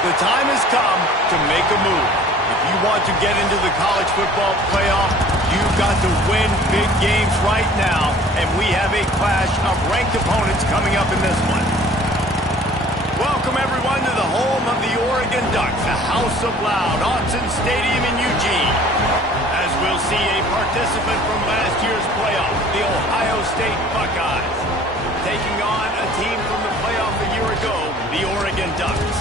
The time has come to make a move. If you want to get into the college football playoff, you've got to win big games right now, and we have a clash of ranked opponents coming up in this one. Welcome, everyone, to the home of the Oregon Ducks, the House of Loud, Autzen Stadium in Eugene. As we'll see a participant from last year's playoff, the Ohio State Buckeyes, taking on a team from the playoff a year ago, the Oregon Ducks.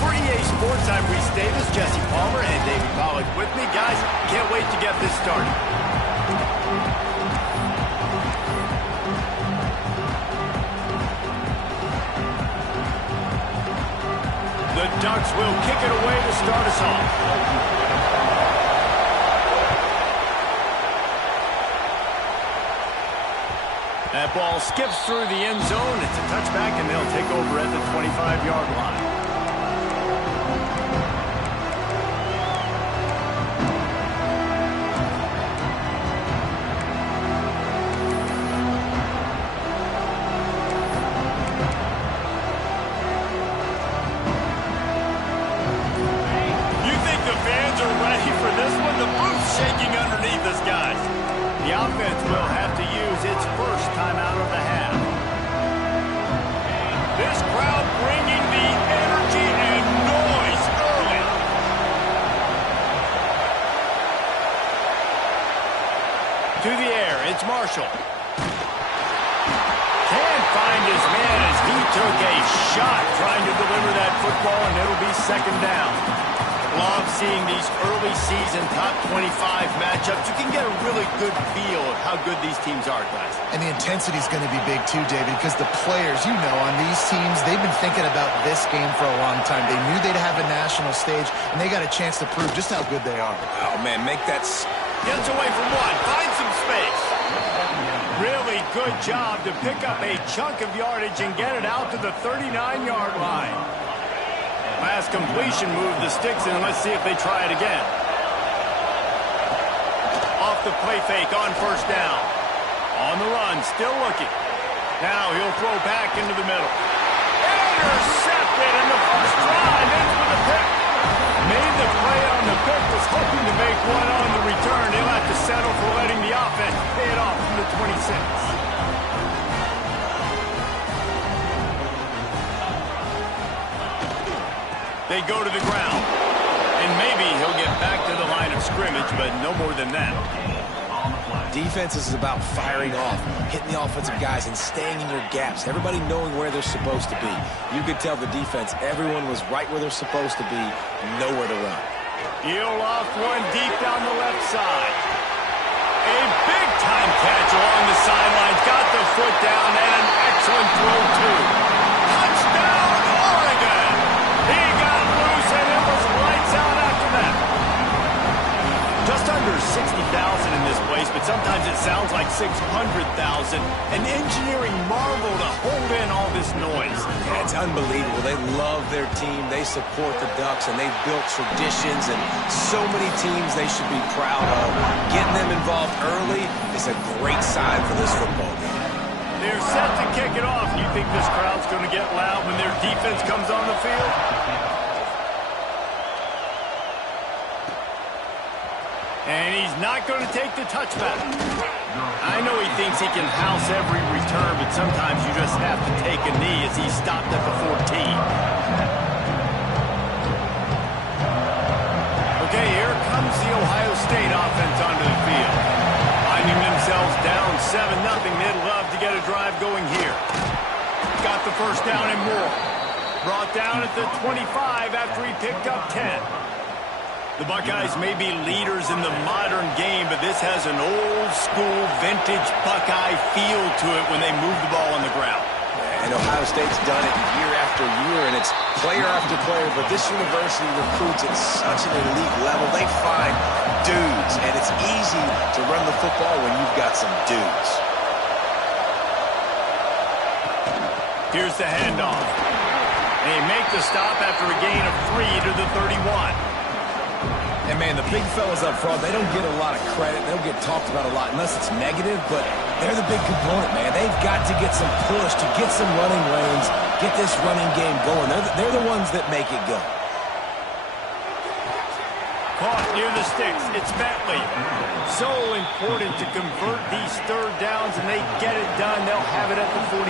For EA Sports, I'm Reese Davis, Jesse Palmer, and David Pollack with me. Guys, can't wait to get this started. The Ducks will kick it away to start us off. That ball skips through the end zone. It's a touchback, and they'll take over at the 25-yard line. Shaking underneath us, guys. The offense will have to use its first timeout of the half. This crowd bringing the energy and noise early. To the air, it's Marshall. Can't find his man as he took a shot trying to deliver that football, and it'll be second down. Love seeing these early season top 25 matchups. You can get a really good feel of how good these teams are, guys. And the intensity is going to be big too, David, because the players, you know, on these teams, they've been thinking about this game for a long time. They knew they'd have a national stage, and they got a chance to prove just how good they are. Oh, man, make that... Gets away from one. Find some space. Really good job to pick up a chunk of yardage and get it out to the 39-yard line. Last completion moved the sticks in. Let's see if they try it again. Off the play fake on first down. On the run, still looking. Now he'll throw back into the middle. Intercepted in the first drive. Ends with a pick. Made the play on the pick. Was hoping to make one on the return. He'll have to settle for letting the offense pay it off from the 26. They go to the ground. And maybe he'll get back to the line of scrimmage, but no more than that. Defense is about firing off, hitting the offensive guys, and staying in your gaps. Everybody knowing where they're supposed to be. You could tell the defense, everyone was right where they're supposed to be, nowhere to run. He'll off one deep down the left side. A big-time catch along the sidelines. Got the foot down, and an excellent throw, too. Touchdown, Oregon! He got loose, and it was lights out after that. Just under 60,000 in this place, but sometimes it sounds like 600,000. An engineering marvel to hold in all this noise. Yeah, it's unbelievable. They love their team. They support the Ducks, and they've built traditions and so many teams they should be proud of. Getting them involved early is a great sign for this football game. They're set to kick it off. You think this crowd's going to get loud when their defense comes on the field? And he's not going to take the touchback. I know he thinks he can house every return, but sometimes you just have to take a knee as he stopped at the 14. Okay, here comes the Ohio State offense onto the field. Finding themselves down 7-0, they'd love to get a drive going here. Got the first down and more. Brought down at the 25 after he picked up 10. The Buckeyes may be leaders in the modern game, but this has an old-school, vintage Buckeye feel to it when they move the ball on the ground. And Ohio State's done it year after year, and it's player after player, but this university recruits at such an elite level. They find dudes, and it's easy to run the football when you've got some dudes. Here's the handoff. They make the stop after a gain of 3 to the 31. And, man, the big fellas up front, they don't get a lot of credit. They don't get talked about a lot unless it's negative, but they're the big component, man. They've got to get some push, to get some running lanes, get this running game going. They're the ones that make it go. caught near the sticks. It's Bentley. So important to convert these third downs, and they get it done. They'll have it at the 42.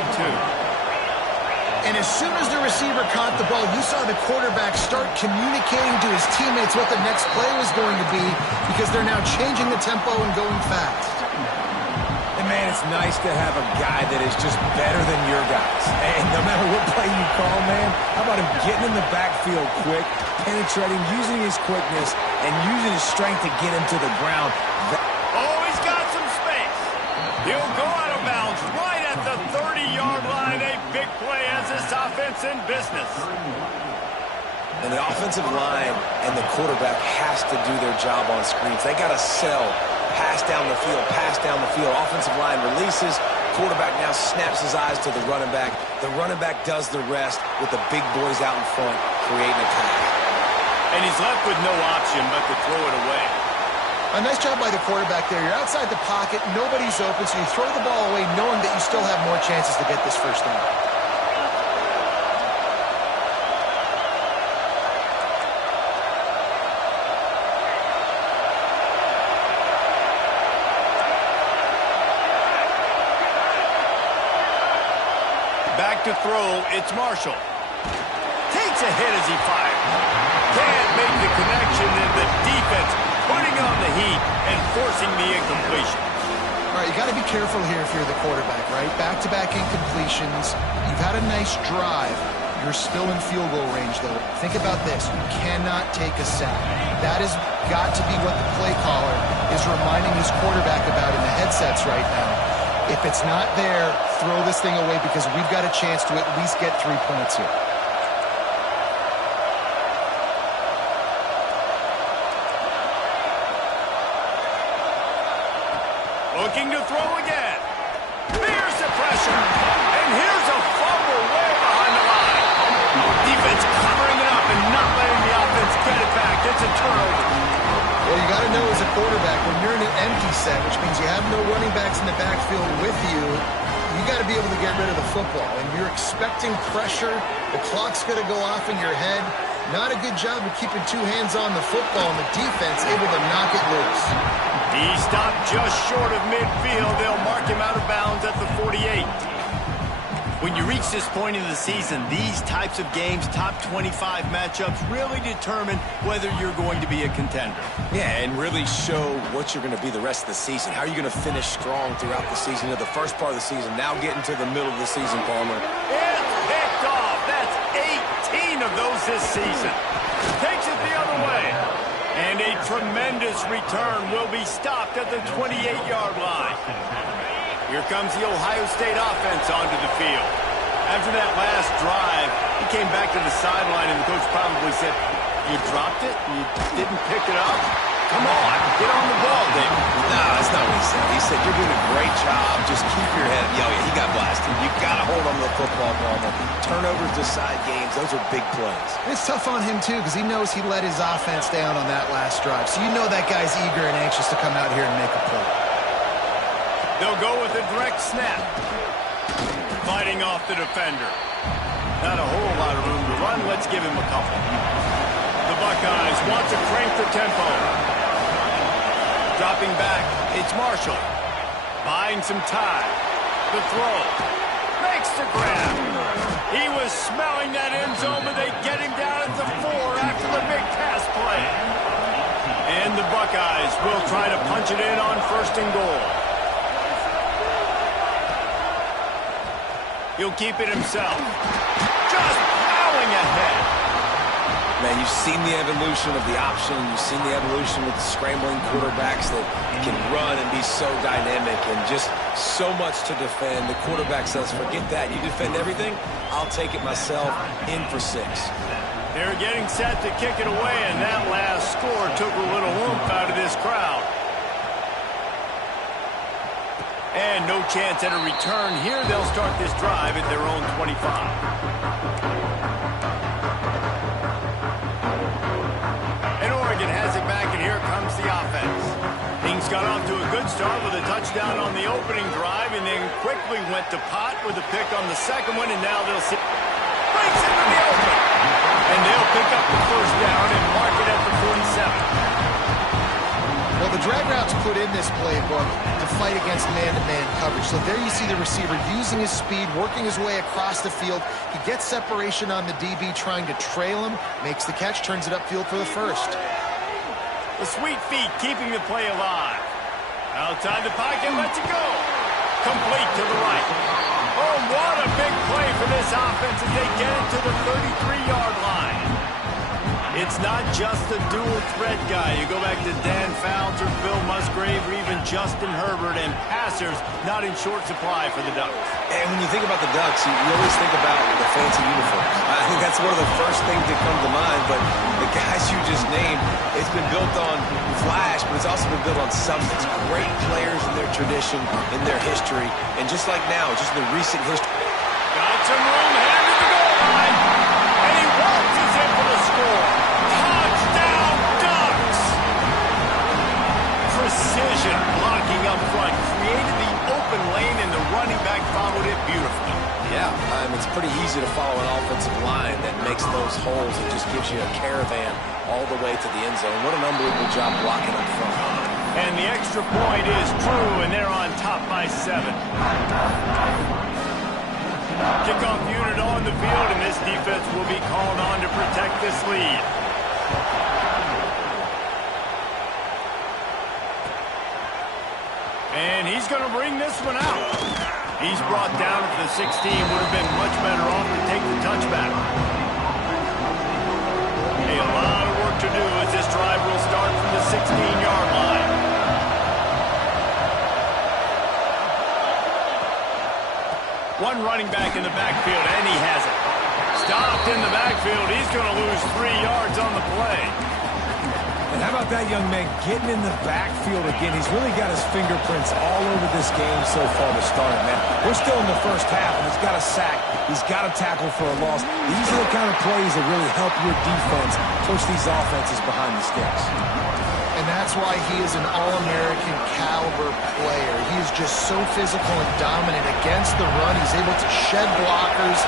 And as soon as the receiver caught the ball, you saw the quarterback start communicating to his teammates what the next play was going to be because they're now changing the tempo and going fast. And, man, it's nice to have a guy that is just better than your guys. And no matter what play you call, man, how about him getting in the backfield quick, penetrating, using his quickness, and using his strength to get him to the ground. Oh, he's got some space. He'll go out of bounds right at the 30-yard line. A big play as this offense in business. And the offensive line and the quarterback has to do their job on screens. They got to sell. Pass down the field, pass down the field. Offensive line releases. Quarterback now snaps his eyes to the running back. The running back does the rest with the big boys out in front, creating a pass. And he's left with no option but to throw it away. A nice job by the quarterback there. You're outside the pocket, nobody's open, so you throw the ball away knowing that you still have more chances to get this first down. Back to throw, it's Marshall. Takes a hit as he fires. Can't make the connection, and the defense putting on the heat and forcing the incompletion. All right, you got to be careful here if you're the quarterback, right? Back-to-back incompletions. You've had a nice drive. You're still in field goal range, though. Think about this. You cannot take a sack. That has got to be what the play caller is reminding his quarterback about in the headsets right now. If it's not there, throw this thing away because we've got a chance to at least get 3 points here. Looking to throw again. There's the pressure. And here's a fumble way behind the line. Defense covering it up and not letting the offense get it back. It's a turnover. Well, you got to know as a quarterback, when you're in an empty set, which means you have no running backs in the backfield with you, you got to be able to get rid of the football. And you're expecting pressure. The clock's going to go off in your head. Not a good job of keeping two hands on the football, and the defense able to knock it loose. He stopped just short of midfield. They'll mark him out of bounds at the 48. When you reach this point in the season, these types of games, top 25 matchups, really determine whether you're going to be a contender. Yeah, and really show what you're going to be the rest of the season. How are you going to finish strong throughout the season, to the first part of the season, now getting to the middle of the season, Palmer. It's picked off. That's 18 of those this season. Takes it the other way. And a tremendous return will be stopped at the 28-yard line. Here comes the Ohio State offense onto the field. After that last drive, he came back to the sideline, and the coach probably said, "You dropped it? You didn't pick it up? Come on, get on the ball, David." No, that's not what he said. He said, "You're doing a great job. Just keep your head." Yeah, he got blasted. You got to hold on to the football, Palmer. Turnovers decide games. Those are big plays. It's tough on him, too, because he knows he let his offense down on that last drive. So you know that guy's eager and anxious to come out here and make a play. They'll go with a direct snap. Fighting off the defender. Not a whole lot of room to run. Let's give him a couple. The Buckeyes want to crank the tempo. Dropping back, it's Marshall. Buying some time. The throw. Makes the grab. He was smelling that end zone, but they get him down at the 4 after the big pass play. And the Buckeyes will try to punch it in on 1st and goal. He'll keep it himself. Just plowing ahead. Man, you've seen the evolution of the option. You've seen the evolution with the scrambling quarterbacks that can run and be so dynamic and just so much to defend. The quarterback says, forget that. You defend everything, I'll take it myself. In for 6. They're getting set to kick it away, and that last score took a little oomph out of this crowd. And no chance at a return here. They'll start this drive at their own 25. And Oregon has it back, and here comes the offense. Things got off to a good start with a touchdown on the opening drive, and then quickly went to pot with a pick on the second one, and now they'll see. Breaks into the open. And they'll pick up the 1st down and mark it at the 47. put in this playbook to fight against man-to-man coverage. So there you see the receiver using his speed, working his way across the field. He gets separation on the DB, trying to trail him, makes the catch, turns it upfield for the first. The sweet feet keeping the play alive. Outside the pocket, lets it go. Complete to the right. Oh, what a big play for this offense as they get it to the 33-yard line. It's not just a dual threat guy. You go back to Dan Fouts or Phil Musgrave or even Justin Herbert, and passers not in short supply for the Ducks. And when you think about the Ducks, you always think about the fancy uniforms. I think that's one of the first things that come to mind, but the guys you just named, it's been built on flash, but it's also been built on substance. Great players in their tradition, in their history, and just like now, just the recent history. Got some room, headed to the goal line, and he waltzes in for the score. Touchdown, Ducks! Precision blocking up front, created the open lane, and the running back followed it beautifully. Yeah, it's pretty easy to follow an offensive line that makes those holes and just gives you a caravan all the way to the end zone. What an unbelievable job blocking up front. And the extra point is true, and they're on top by 7. Kickoff unit on the field, and this defense will be called on to protect this lead. And he's going to bring this one out. He's brought down at the 16. Would have been much better off to take the touchback. A lot of work to do as this drive will start from the 16-yard line. One running back in the backfield, and he has it. Stopped in the backfield. He's going to lose 3 yards on the play. And how about that young man getting in the backfield again? He's really got his fingerprints all over this game so far to start it, man. We're still in the first half, and he's got a sack. He's got a tackle for a loss. These are the kind of plays that really help your defense push these offenses behind the sticks. And that's why he is an All-American caliber player. He is just so physical and dominant against the run. He's able to shed blockers,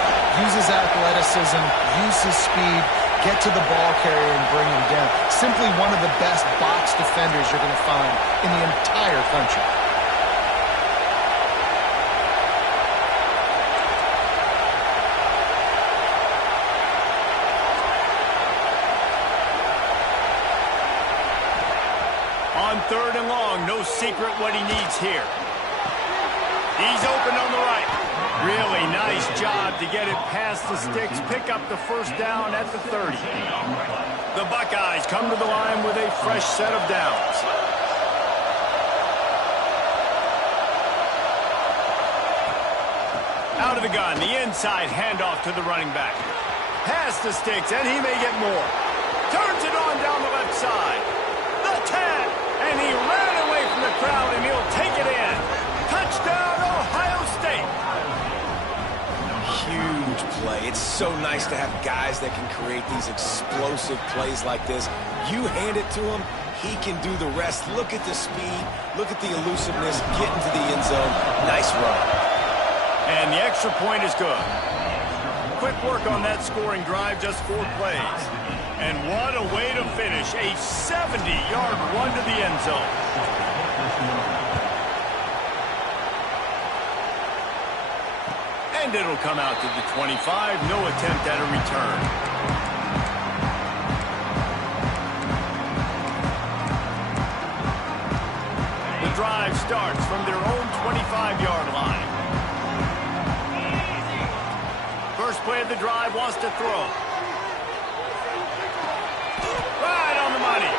use his athleticism, use his speed, get to the ball carrier and bring him down. Simply one of the best box defenders you're going to find in the entire country. On 3rd and long, no secret what he needs here. He's open on the right. Really nice job to get it past the sticks, pick up the first down at the 30. The Buckeyes come to the line with a fresh set of downs. Out of the gun, the inside handoff to the running back. Past the sticks, and he may get more. Turns it on down the left side. The 10, and he ran away from the crowd, and he'll take it in. Touchdown, Ohio State. Huge play. It's so nice to have guys that can create these explosive plays like this. You hand it to him, he can do the rest. Look at the speed. Look at the elusiveness. Get into the end zone. Nice run. And the extra point is good. Quick work on that scoring drive, just 4 plays. And what a way to finish. A 70-yard run to the end zone. And it'll come out to the 25. No attempt at a return. The drive starts from their own 25-yard line. First play of the drive wants to throw. Right on the money.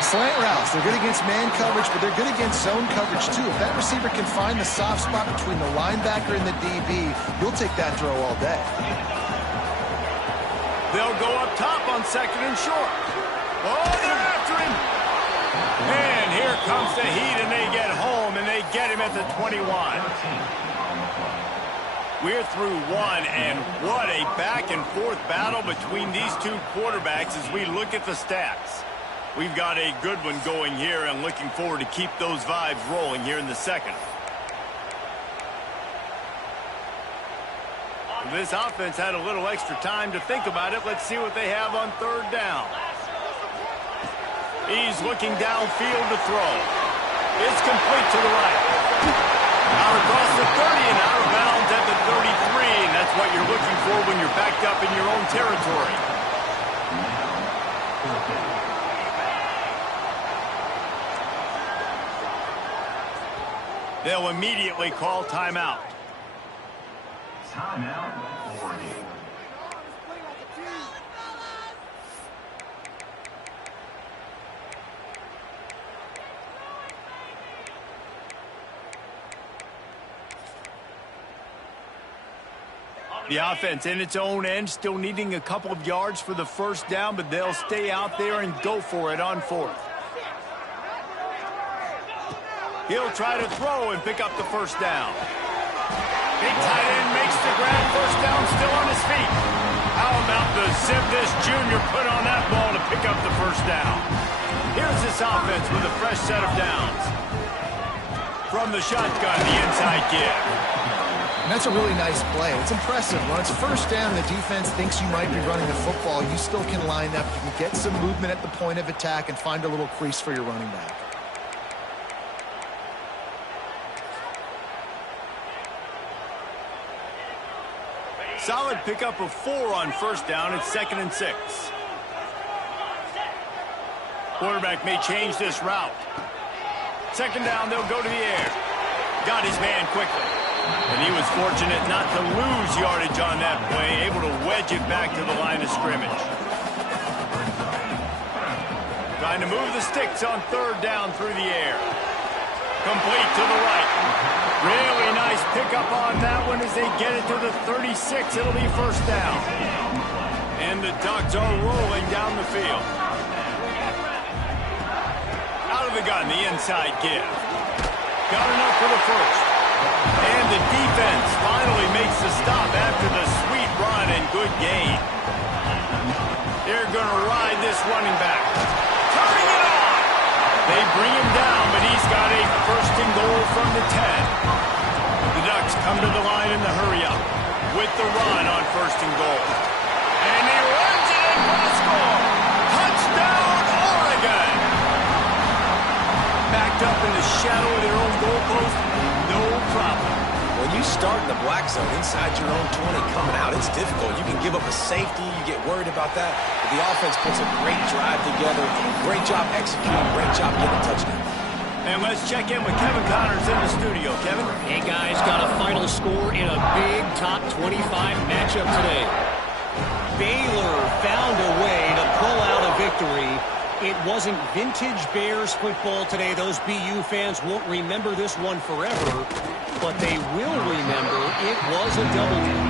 Slant routes, they're good against man coverage, but they're good against zone coverage too. If that receiver can find the soft spot between the linebacker and the DB, you'll take that throw all day. They'll go up top on 2nd and short. Oh, they're after him. And here comes the heat, and they get home, and they get him at the 21. We're through 1, and what a back-and-forth battle between these two quarterbacks as we look at the stats. We've got a good one going here, and looking forward to keep those vibes rolling here in the second. This offense had a little extra time to think about it. Let's see what they have on 3rd down. He's looking downfield to throw. It's complete to the right. Out across the 30 and out of bounds at the 33, and that's what you're looking for when you're backed up in your own territory. They'll immediately call timeout. Timeout. The offense in its own end, still needing a couple of yards for the first down, but they'll stay out there and go for it on fourth. He'll try to throw and pick up the first down. Big tight end makes the grab, first down, still on his feet. How about the zip this junior put on that ball to pick up the first down? Here's this offense with a fresh set of downs. From the shotgun, the inside give. And that's a really nice play. It's impressive. When it's first down, the defense thinks you might be running the football. You still can line up. You can get some movement at the point of attack and find a little crease for your running back. Solid pickup of 4 on first down. It's 2nd and 6. Quarterback may change this route. 2nd down, they'll go to the air. Got his man quickly. And he was fortunate not to lose yardage on that play, able to wedge it back to the line of scrimmage. Trying to move the sticks on 3rd down through the air. Complete to the right. Really nice pickup on that one as they get it to the 36. It'll be first down. And the Ducks are rolling down the field. Out of the gun, the inside give. Got enough for the first. And the defense finally makes the stop after the sweet run and good gain. They're going to ride this running back. Turning it on! They bring him down, but he's got a 1st and goal from the 10. The Ducks come to the line in the hurry-up with the run on 1st and goal. And he runs it in for the score. Touchdown, Oregon! Backed up in the shadow of their own goalpost, no problem. When you start in the black zone inside your own 20 coming out, it's difficult. You can give up a safety. You get worried about that. But the offense puts a great drive together. Great job executing. Great job getting a touchdown. And let's check in with Kevin Connors in the studio. Kevin? Hey, guys, got a final score in a big top 25 matchup today. Baylor found a way to pull out a victory. It wasn't vintage Bears football today. Those BU fans won't remember this one forever, but they will remember it was a W.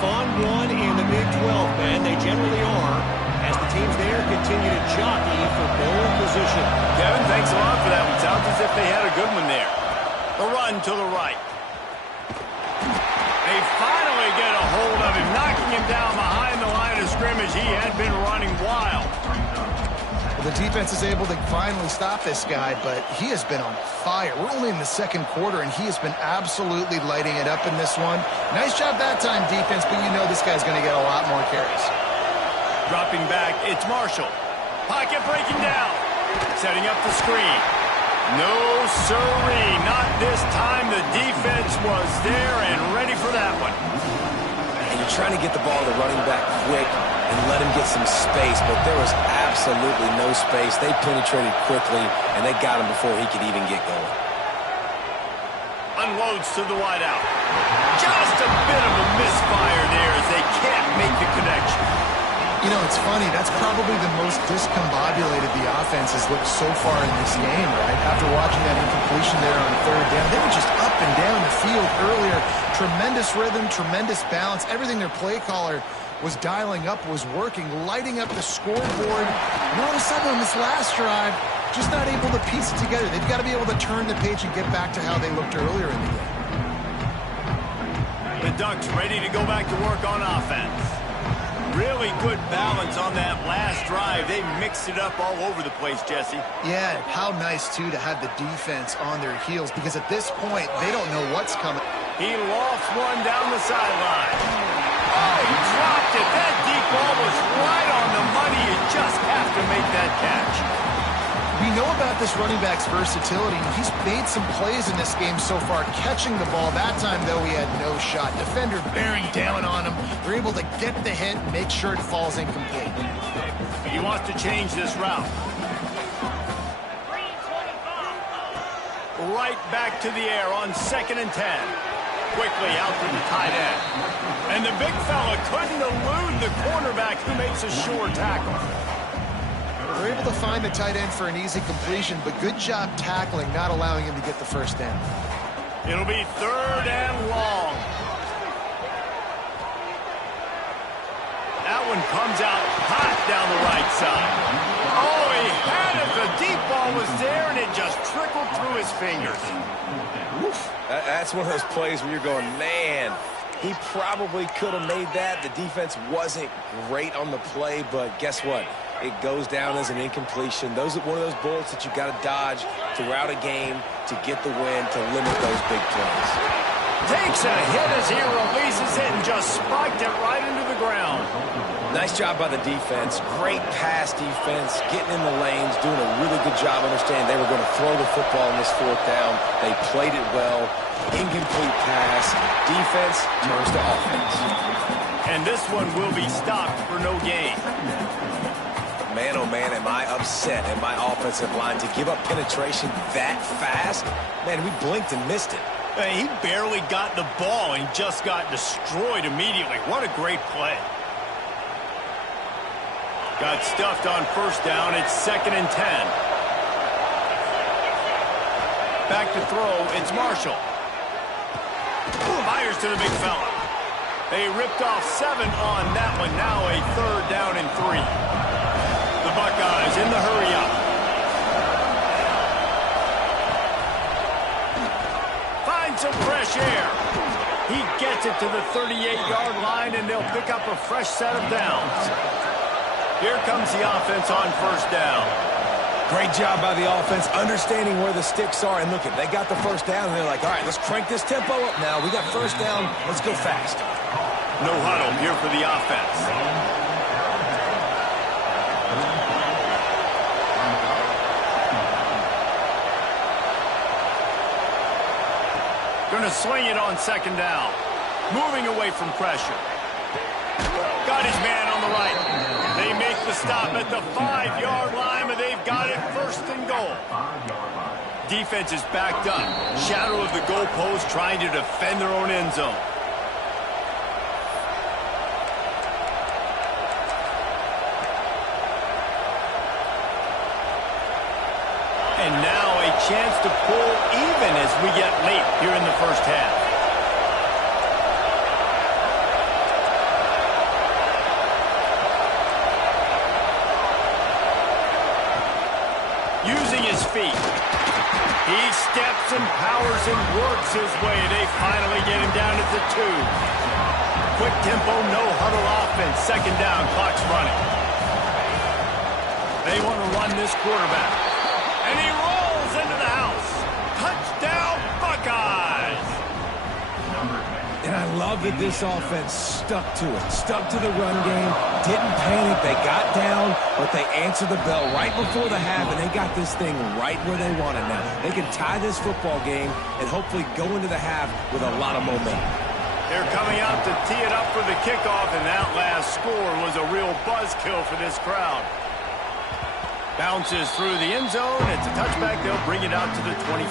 Fun one in the Big 12, man. They generally are, as the teams there continue to jockey for pole position. Kevin, thanks a lot for that one. Sounds as if they had a good one there. The run to the right. They finally get a hold of him, knocking him down behind the line of scrimmage. He had been running wild. The defense is able to finally stop this guy, but he has been on fire. We're only in the 2nd quarter, and he has been absolutely lighting it up in this one. Nice job that time, defense, but you know this guy's going to get a lot more carries. Dropping back, it's Marshall. Pocket breaking down. Setting up the screen. No sirree, not this time. The defense was there and ready for that one. And you're trying to get the ball to the running back quick and let him get some space, but there was absolutely no space. They penetrated quickly, and they got him before he could even get going. Unloads to the wideout. Just a bit of a misfire there as they can't make the connection. You know, it's funny. That's probably the most discombobulated the offense has looked so far in this game, right? After watching that incompletion there on 3rd down, they were just up and down the field earlier. Tremendous rhythm, tremendous balance. Everything their play caller was dialing up was working, lighting up the scoreboard. And all of a sudden on this last drive, just not able to piece it together. They've got to be able to turn the page and get back to how they looked earlier in the game. The Ducks ready to go back to work on offense. Really good balance on that last drive. They mixed it up all over the place, Jesse. Yeah, how nice, too, to have the defense on their heels, because at this point, they don't know what's coming. He lofts one down the sideline. Oh, he dropped it. That deep ball was right on the money. You just have to make that catch. We know about this running back's versatility. He's made some plays in this game so far, catching the ball. That time, though, he had no shot. Defender bearing down on him. They're able to get the hit and make sure it falls incomplete. He wants to change this route. Right back to the air on 2nd and 10. Quickly out to the tight end. And the big fella couldn't elude the cornerback who makes a sure tackle. They're able to find the tight end for an easy completion, but good job tackling, not allowing him to get the first down. It'll be 3rd and long. That one comes out hot down the right side. Oh, he had it. The deep ball was there, and it just trickled through his fingers. Oof. That's one of those plays where you're going, man, he probably could have made that. The defense wasn't great on the play, but guess what? It goes down as an incompletion. Those are one of those bullets that you got to dodge throughout a game to get the win, to limit those big plays. Takes a hit as he releases it and just spiked it right into the ground. Nice job by the defense. Great pass defense, getting in the lanes, doing a really good job understanding they were going to throw the football in this 4th down. They played it well. Incomplete pass. Defense turns to offense. And this one will be stopped for no gain. Man, oh man, am I upset at my offensive line to give up penetration that fast? Man, we blinked and missed it. He barely got the ball and just got destroyed immediately. What a great play. Got stuffed on 1st down. It's 2nd and 10. Back to throw. It's Marshall. Fires to the big fella. They ripped off 7 on that one. Now a 3rd down and 3. The Buckeyes in the hurry-up. Finds some fresh air. He gets it to the 38-yard line, and they'll pick up a fresh set of downs. Here comes the offense on 1st down. Great job by the offense, understanding where the sticks are. And look, they got the 1st down, and they're like, all right, let's crank this tempo up now. We got 1st down. Let's go fast. No huddle here for the offense. Going to swing it on 2nd down. Moving away from pressure. Got his man on the right. They make the stop at the 5-yard line, but they've got it 1st and goal. Defense is backed up. Shadow of the goalpost, trying to defend their own end zone. And now a chance to pull even as we get late here in the 1st half. Using his feet. He steps and powers and works his way. They finally get him down at the 2. Quick tempo, no huddle offense. 2nd down, clock's running. They want to run this quarterback. And he rolls into the house. Touchdown, Buckeyes! And I love that this offense stuck to it, stuck to the run game, didn't panic. They got down, but they answered the bell right before the half, and they got this thing right where they want it now. They can tie this football game and hopefully go into the half with a lot of momentum. They're coming out to tee it up for the kickoff, and that last score was a real buzzkill for this crowd. Bounces through the end zone. It's a touchback. They'll bring it out to the 25.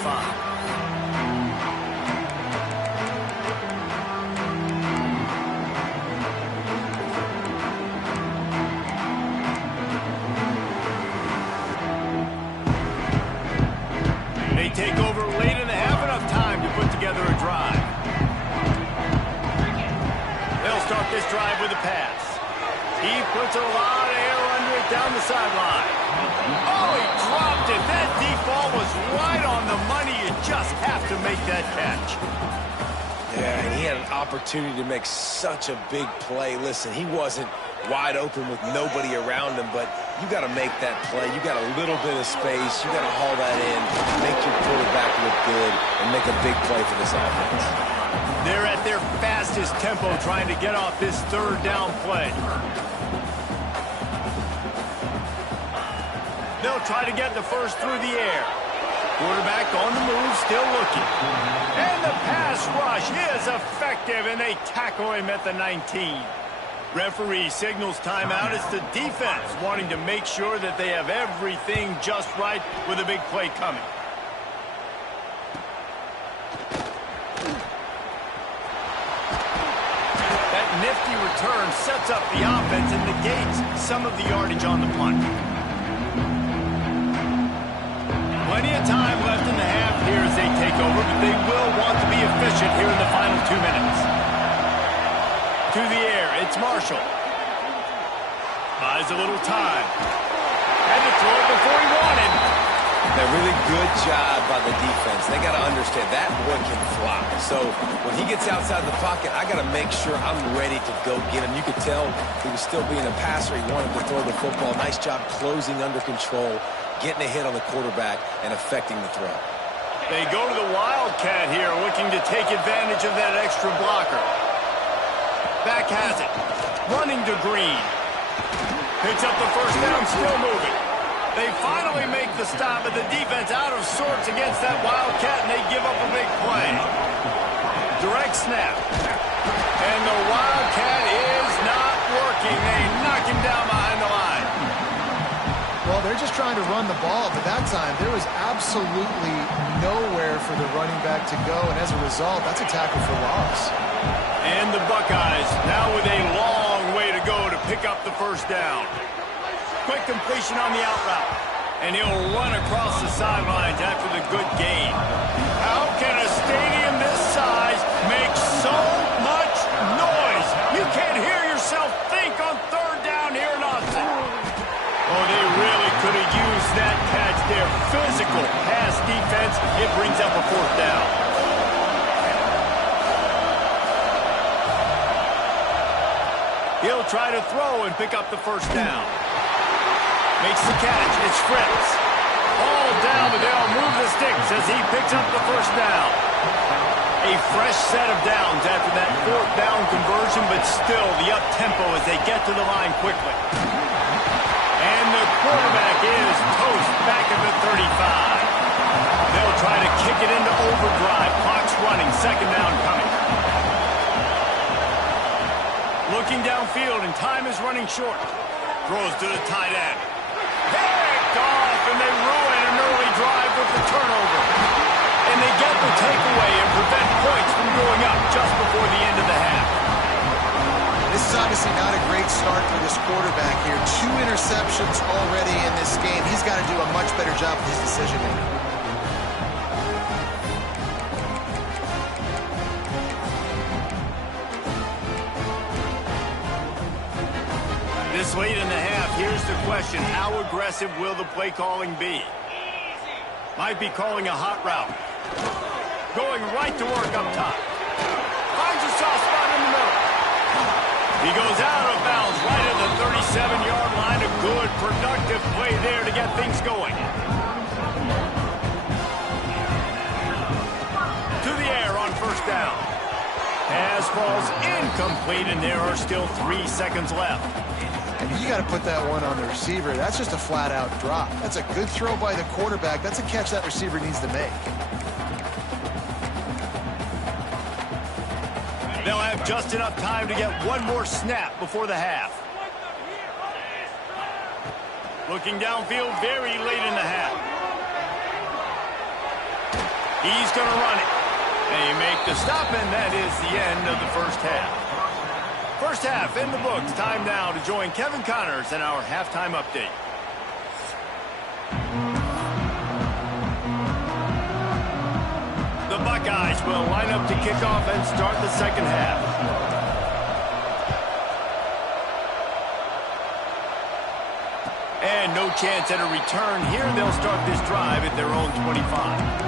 They take over late in the half, enough time to put together a drive. They'll start this drive with a pass. He puts a lot of air under it down the sideline. Oh, he dropped it. That deep ball was right on the money. You just have to make that catch. Yeah, and he had an opportunity to make such a big play. Listen, he wasn't wide open with nobody around him, but you got to make that play. You got a little bit of space. You got to haul that in, make your quarterback look good, and make a big play for this offense. They're at their fastest tempo trying to get off this 3rd down play. They'll try to get the first through the air. Quarterback on the move, still looking. And the pass rush is effective, and they tackle him at the 19. Referee signals timeout. It's the defense wanting to make sure that they have everything just right with a big play coming. That nifty return sets up the offense and negates some of the yardage on the punt. Plenty of time left in the half here as they take over, but they will want to be efficient here in the final 2 minutes. To the air, it's Marshall. Buys a little time. Had to throw it before he wanted. A really good job by the defense. They got to understand that boy can fly. So when he gets outside the pocket, I got to make sure I'm ready to go get him. You could tell he was still being a passer. He wanted to throw the football. Nice job closing under control, getting a hit on the quarterback, and affecting the throw. They go to the Wildcat here, looking to take advantage of that extra blocker. Back has it. Running to Green. Picks up the first down, still moving. They finally make the stop, but the defense out of sorts against that Wildcat, and they give up a big play. Direct snap. And the Wildcat is not working. They knock him down behind the line. Well, they're just trying to run the ball, but that time there was absolutely nowhere for the running back to go, and as a result, that's a tackle for loss. And the Buckeyes now with a long way to go to pick up the first down. Quick completion on the out route. And he'll run across the sidelines after the good gain. How can a stadium this size make so much noise? You can't hear yourself think on third down here in Austin. Oh, they really could have used that catch there. Physical pass defense. It brings up a fourth down. He'll try to throw and pick up the first down. Makes the catch. It's Fritz. All down, but they'll move the sticks as he picks up the first down. A fresh set of downs after that fourth down conversion, but still the up-tempo as they get to the line quickly. And the quarterback is toast back at the 35. They'll try to kick it into overdrive. Clock's running. Second down coming. Looking downfield, and time is running short. Throws to the tight end. Picked off, and they ruin an early drive with the turnover. And they get the takeaway and prevent points from going up just before the end of the half. This is obviously not a great start for this quarterback here. 2 interceptions already in this game. He's got to do a much better job with his decision-making. This late in the half, here's the question. How aggressive will the play calling be? Might be calling a hot route. Going right to work up top. Finds a soft spot in the middle. He goes out of bounds right at the 37-yard line. A good, productive play there to get things going. To the air on first down. Pass falls incomplete, and there are still 3 seconds left. You got to put that one on the receiver. That's just a flat-out drop. That's a good throw by the quarterback. That's a catch that receiver needs to make. They'll have just enough time to get one more snap before the half. Looking downfield very late in the half. He's going to run it. They make the stop, and that is the end of the first half. First half in the books. Time now to join Kevin Connors in our halftime update. The Buckeyes will line up to kick off and start the second half. And no chance at a return here. They'll start this drive at their own 25.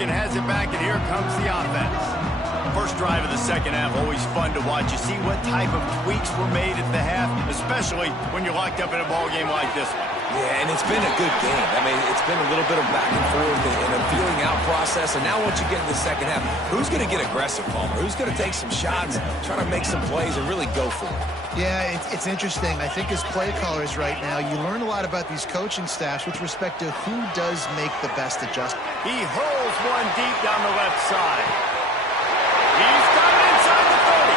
Has it back, and here comes the offense. First drive of the second half, always fun to watch. You see what type of tweaks were made at the half, especially when you're locked up in a ball game like this one. Yeah, and it's been a good game. I mean, it's been a little bit of back and forth and a feeling out process. And now once you get into the second half, who's going to get aggressive, Palmer? Who's going to take some shots, try to make some plays, and really go for it? Yeah, it's interesting. I think as play callers right now, you learn a lot about these coaching staffs with respect to who does make the best adjustment. He hurls one deep down the left side. He's got it inside the 30.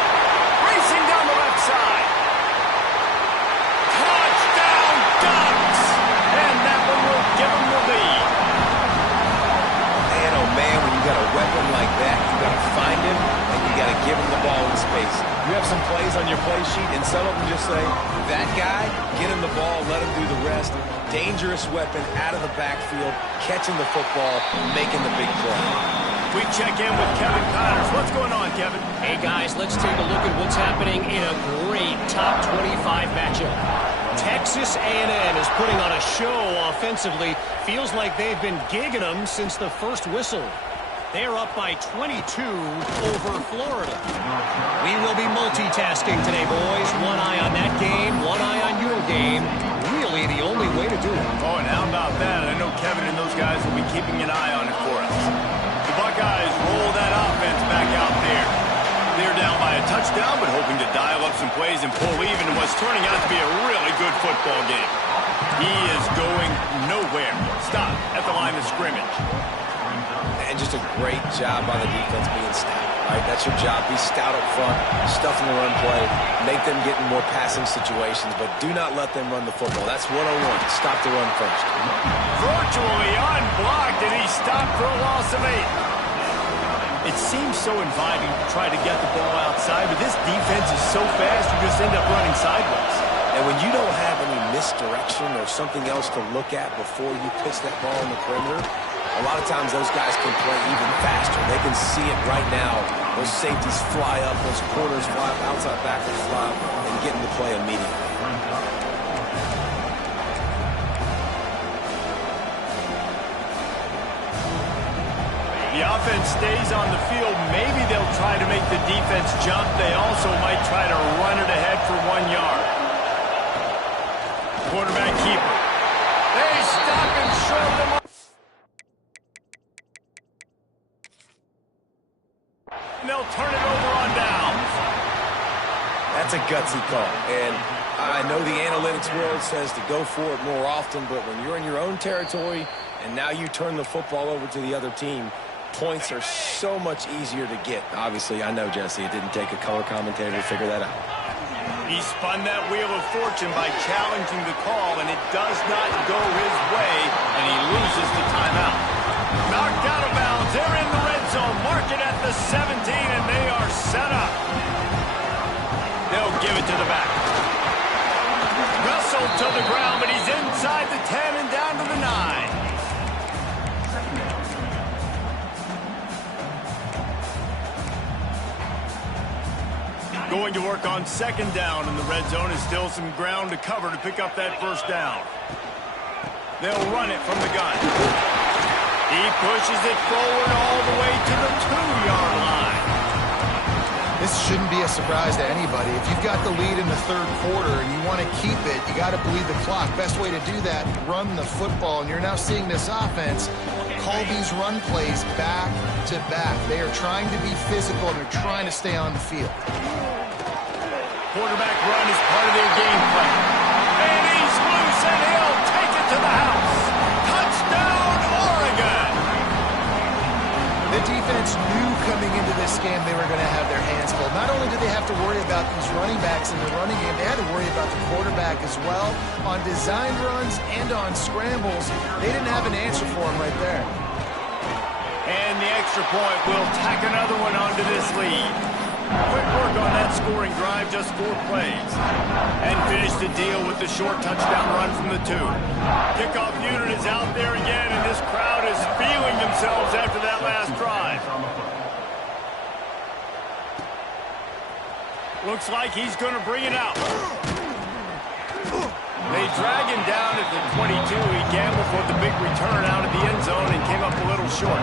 Racing down the left side. Touchdown, Ducks! And that one will give him the lead. Man, oh man, when you got a weapon like that, you got to find him, and you got to give him the ball in space. You have some plays on your play sheet, and some of them just say, that guy, get him the ball, let him do the rest. Dangerous weapon out of the backfield, catching the football, making the big play. We check in with Kevin Connors. What's going on, Kevin? Hey, guys, let's take a look at what's happening in a great top 25 matchup. Texas A&M is putting on a show offensively. Feels like they've been gigging them since the first whistle. They're up by 22 over Florida. We will be multitasking today, boys. One eye on that game, one eye on your game. Really the only way to do it. Oh, and how about that? I know Kevin and those guys will be keeping an eye on it for us. The Buckeyes roll that offense back out there. They're down by a touchdown, but hoping to dial up some plays and pull even in what's turning out to be a really good football game. He is going nowhere. Stop at the line of scrimmage. And just a great job by the defense being stout, right? That's your job. Be stout up front, stuff in the run play, make them get in more passing situations, but do not let them run the football. That's 101. Stop the run first. Virtually unblocked, and he stopped for a loss of 8. It seems so inviting to try to get the ball outside, but this defense is so fast, you just end up running sideways. And when you don't have any misdirection or something else to look at before you pitch that ball in the perimeter, a lot of times those guys can play even faster. They can see it right now. Those safeties fly up, those corners fly up, outside backers fly up, and get into play immediately. The offense stays on the field. Maybe they'll try to make the defense jump. They also might try to run it ahead for 1 yard. Quarterback keeper. They stop him short of the mark. And they'll turn it over on downs. That's a gutsy call. And I know the analytics world says to go for it more often, but when you're in your own territory and now you turn the football over to the other team, points are so much easier to get. Obviously, I know, Jesse, it didn't take a color commentator to figure that out. He spun that wheel of fortune by challenging the call, and it does not go his way, and he loses the timeout. Knocked out of bounds. They're in the red zone. Mark it at the 17, and they are set up. They'll give it to the back. Wrestled to the ground, but he's inside the 10 and down to the 9. Going to work on second down in the red zone, is still some ground to cover to pick up that first down. They'll run it from the gun. He pushes it forward all the way to the 2-yard line. This shouldn't be a surprise to anybody. If you've got the lead in the third quarter and you want to keep it, you got to bleed the clock. Best way to do that, run the football. And you're now seeing this offense call these run plays back to back. They are trying to be physical, and they're trying to stay on the field. Quarterback run is part of their game plan. And he's loose, and he'll take it to the house. Touchdown, Oregon! The defense knew coming into this game they were going to have their hands full. Not only did they have to worry about these running backs in the running game, they had to worry about the quarterback as well. On designed runs and on scrambles, they didn't have an answer for him right there. And the extra point will tack another one onto this lead. Quick work on that scoring drive, just 4 plays. And finish the deal with the short touchdown run from the 2. Kickoff unit is out there again, and this crowd is feeling themselves after that last drive. Looks like he's going to bring it out. They drag him down at the 22. He gambled for the big return out of the end zone and came up a little short.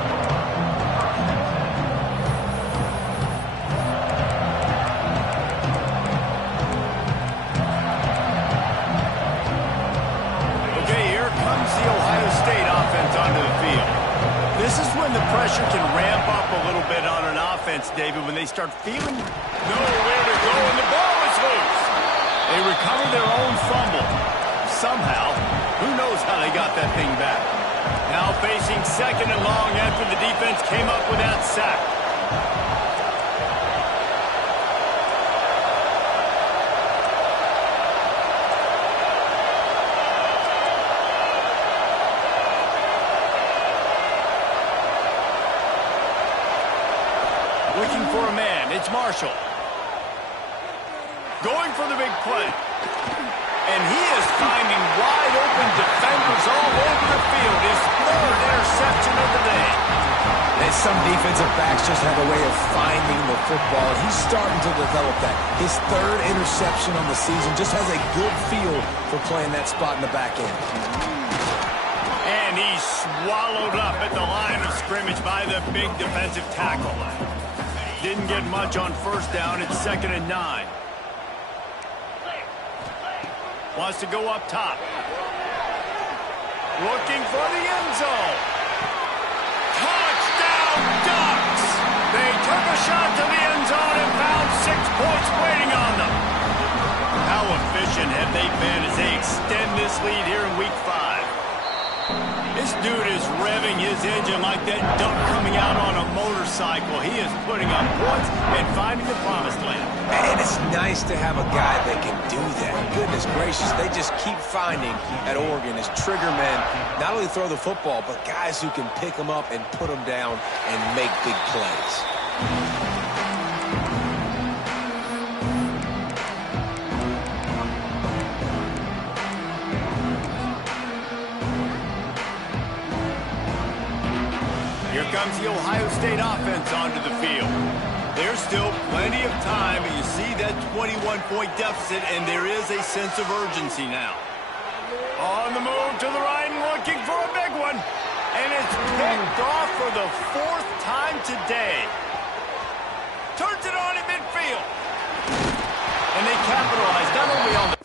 pressure can ramp up a little bit on an offense, David, when they start feeling nowhere to go and the ball is loose. They recover their own fumble. Somehow, who knows how they got that thing back. Now facing second and long after the defense came up with that sack. Looking for a man, it's Marshall. Going for the big play. And he is finding wide open defenders all over the field. His third interception of the day. And some defensive backs just have a way of finding the football. He's starting to develop that. His third interception on the season just has a good feel for playing that spot in the back end. And he's swallowed up at the line of scrimmage by the big defensive tackle. Didn't get much on first down. It's 2nd and 9. Wants to go up top. Looking for the end zone. Touchdown Ducks! They took a shot to the end zone and found 6 points waiting on them. How efficient have they been as they extend this lead here in Week 5? This dude is revving his engine like that duck coming out on a motorcycle. He is putting up points and finding the promised land. And it's nice to have a guy that can do that. Goodness gracious, they just keep finding at Oregon as trigger men not only throw the football, but guys who can pick them up and put them down and make big plays. Here comes the Ohio State offense onto the field. There's still plenty of time, but you see that 21-point deficit, and there is a sense of urgency now. On the move to the right and looking for a big one. And it's picked off for the 4th time today. Turns it on in midfield. And they capitalize not only on the